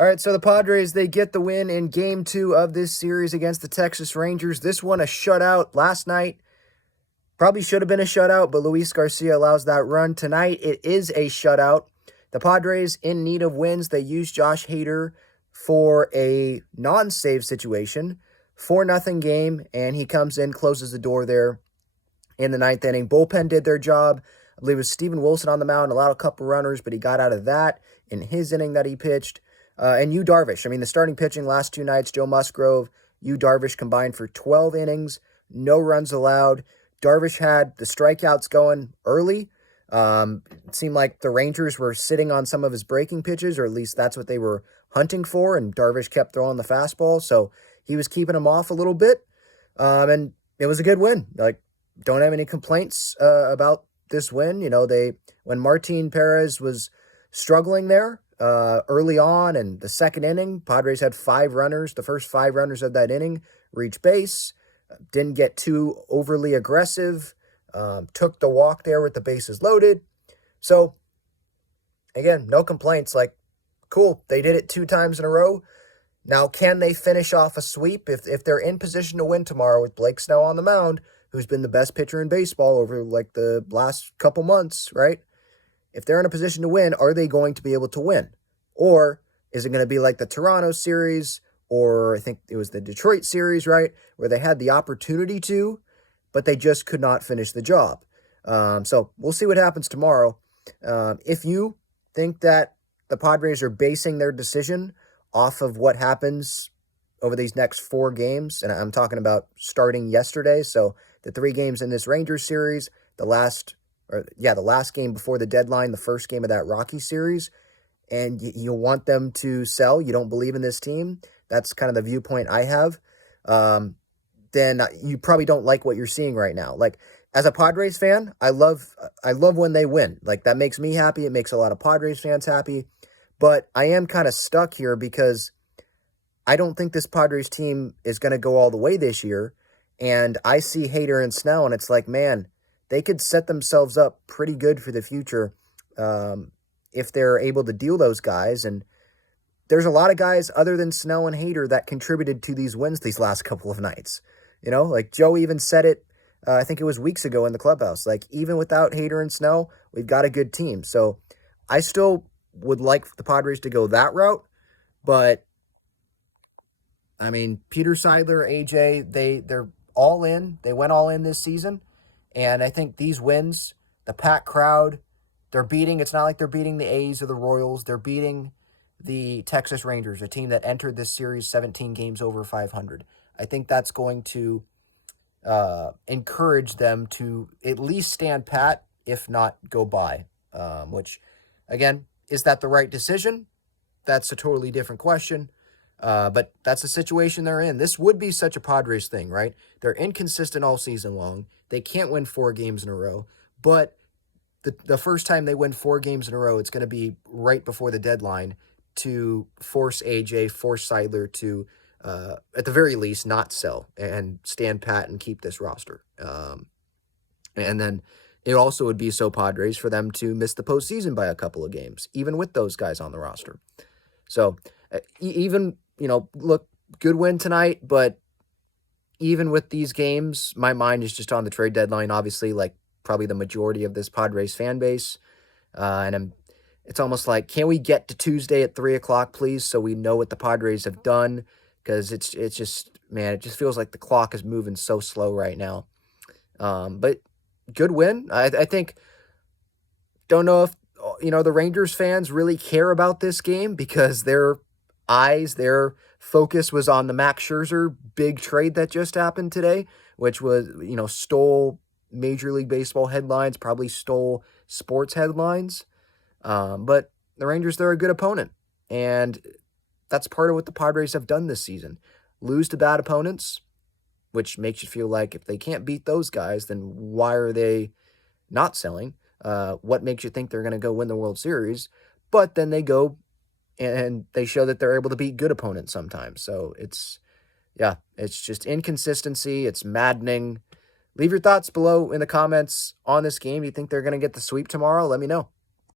All right, so the Padres, they get the win in Game 2 of this series against the Texas Rangers. This one a shutout last night. Probably should have been a shutout, but Luis Garcia allows that run. Tonight, it is a shutout. The Padres in need of wins. They use Josh Hader for a non-save situation. 4-0 game, and he comes in, closes the door there in the ninth inning. Bullpen did their job. I believe it was Steven Wilson on the mound, allowed a couple runners, but he got out of that in his inning that he pitched. And Darvish. I mean, the starting pitching last two nights, Joe Musgrove, Darvish combined for 12 innings, no runs allowed. Darvish had the strikeouts going early. It seemed like the Rangers were sitting on some of his breaking pitches, or at least that's what they were hunting for, and Darvish kept throwing the fastball, so he was keeping them off a little bit. And it was a good win. Don't have any complaints about this win. When Martin Perez was struggling there early on in the second inning, Padres had 5 runners. The first 5 runners of that inning reached base. Didn't get too overly aggressive. Took the walk there with the bases loaded. So, again, no complaints. Cool, they did it 2 times in a row. Now, can they finish off a sweep? If they're in position to win tomorrow with Blake Snell on the mound, who's been the best pitcher in baseball over the last couple months, right? If they're in a position to win, are they going to be able to win? Or is it going to be like the Toronto series, or I think it was the Detroit series, right, where they had the opportunity to, but they just could not finish the job? So we'll see what happens tomorrow. If you think that the Padres are basing their decision off of what happens over these next 4 games, and I'm talking about starting yesterday, so the 3 games in this Rangers series, the last game before the deadline, the first game of that Rocky series, and you want them to sell, you don't believe in this team, that's kind of the viewpoint I have, then you probably don't like what you're seeing right now. As a Padres fan, I love when they win. That makes me happy. It makes a lot of Padres fans happy. But I am kind of stuck here because I don't think this Padres team is going to go all the way this year. And I see Hader and Snell, and it's man, they could set themselves up pretty good for the future if they're able to deal those guys. And there's a lot of guys other than Snell and Hader that contributed to these wins these last couple of nights. Joe even said it, I think it was weeks ago in the clubhouse. Even without Hader and Snell, we've got a good team. So I still would like the Padres to go that route. But, I mean, Peter Seidler, AJ, they're all in. They went all in this season. And I think these wins, the packed crowd, it's not like they're beating the A's or the Royals. They're beating the Texas Rangers, a team that entered this series 17 games over 500. I think that's going to encourage them to at least stand pat, if not go by, which, again, is that the right decision? That's a totally different question, but that's the situation they're in. This would be such a Padres thing, right? They're inconsistent all season long. They can't win 4 games in a row, but the first time they win 4 games in a row, it's going to be right before the deadline to force AJ, force Seidler to, at the very least, not sell and stand pat and keep this roster. And then it also would be so Padres for them to miss the postseason by a couple of games, even with those guys on the roster. So even, look, good win tonight, but even with these games, my mind is just on the trade deadline, obviously, probably the majority of this Padres fan base. And it's almost can we get to Tuesday at 3:00, please, so we know what the Padres have done? Because it's just, man, it just feels like the clock is moving so slow right now. But good win. I think, don't know if, the Rangers fans really care about this game because their focus was on the Max Scherzer big trade that just happened today, which was, stole Major League Baseball headlines, probably stole sports headlines. But the Rangers, they're a good opponent. And that's part of what the Padres have done this season. Lose to bad opponents, which makes you feel like if they can't beat those guys, then why are they not selling? What makes you think they're going to go win the World Series? But then they go and they show that they're able to beat good opponents sometimes. So it's just inconsistency. It's maddening. Leave your thoughts below in the comments on this game. You think they're going to get the sweep tomorrow? Let me know.